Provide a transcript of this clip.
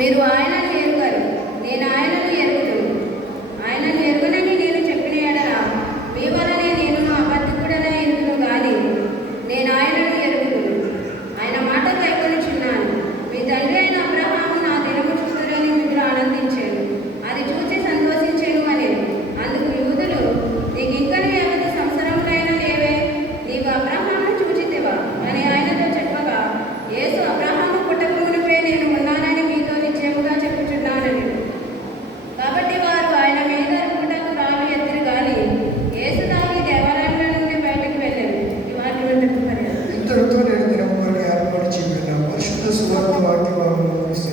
మీరు ఆయనను ఎరుగరు నేను ఆయనను ఎరుగుతున్నాను